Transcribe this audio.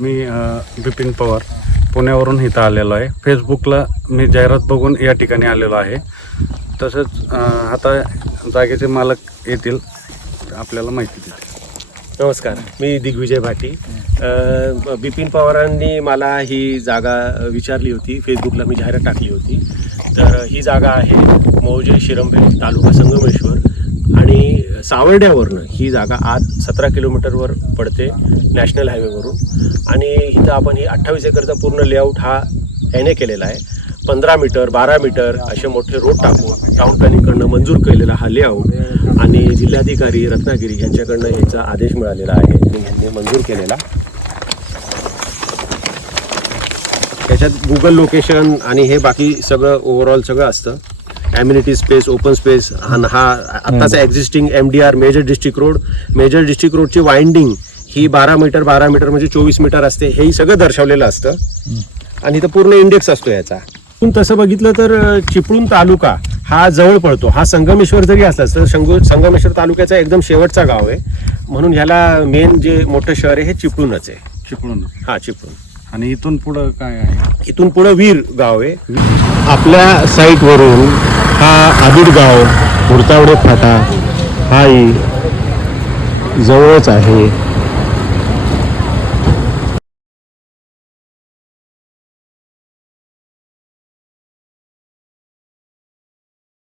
मी बिपिन पवार पुण्यावरून इथं आलेलो आहे. फेसबुकला मी जाहिरात बघून या ठिकाणी आलेलो आहे. तसंच आता जागेचे मालक येतील आपल्याला माहिती देतील. नमस्कार मी दिग्विजय भाटी. बिपिन पवारांनी मला ही जागा विचारली होती. फेसबुकला मी जाहिरात टाकली होती. तर ही जागा आहे मौजे शिरंबे तालुका संगमेश्वर. सावर्ड्यावरनं ही जागा आज सतरा किलोमीटरवर पडते नॅशनल हायवेवरून. आणि इथं आपण ही अठ्ठावीस एकरचा पूर्ण लेआउट हा याने केलेला आहे. पंधरा मीटर बारा मीटर असे मोठे रोड टाकून टाउन प्लॅनिंगकडनं मंजूर केलेला हा लेआउट आणि जिल्हाधिकारी रत्नागिरी यांच्याकडनं याचा आदेश मिळालेला आहे. यांनी मंजूर केलेला. त्याच्यात गुगल लोकेशन आणि हे बाकी सगळं ओव्हरऑल सगळं असतं. ॲम्युनिटी स्पेस ओपन स्पेस आणि हा आत्ताचा existing M D R major district road major district रोडची वाइंडिंग ही बारा मीटर बारा मीटर म्हणजे चोवीस मीटर असते. हेही सगळं दर्शवलेलं असतं. आणि इथं पूर्ण इंडेक्स असतो याचा. पण तसं बघितलं तर चिपळूण तालुका हा जवळ पडतो. हा संगमेश्वर जरी असला तर संगो संगमेश्वर तालुक्याचा एकदम शेवटचा गाव आहे. म्हणून ह्याला मेन जे मोठं शहर आहे हे चिपळूणच आहे. चिपळूण. हा चिपळूण. आणि इथून पुढं काय आहे? इथून पुढं वीर गाव आहे. आपल्या साईटवरून हा आबिड गाव फाटा हाही जवळच आहे.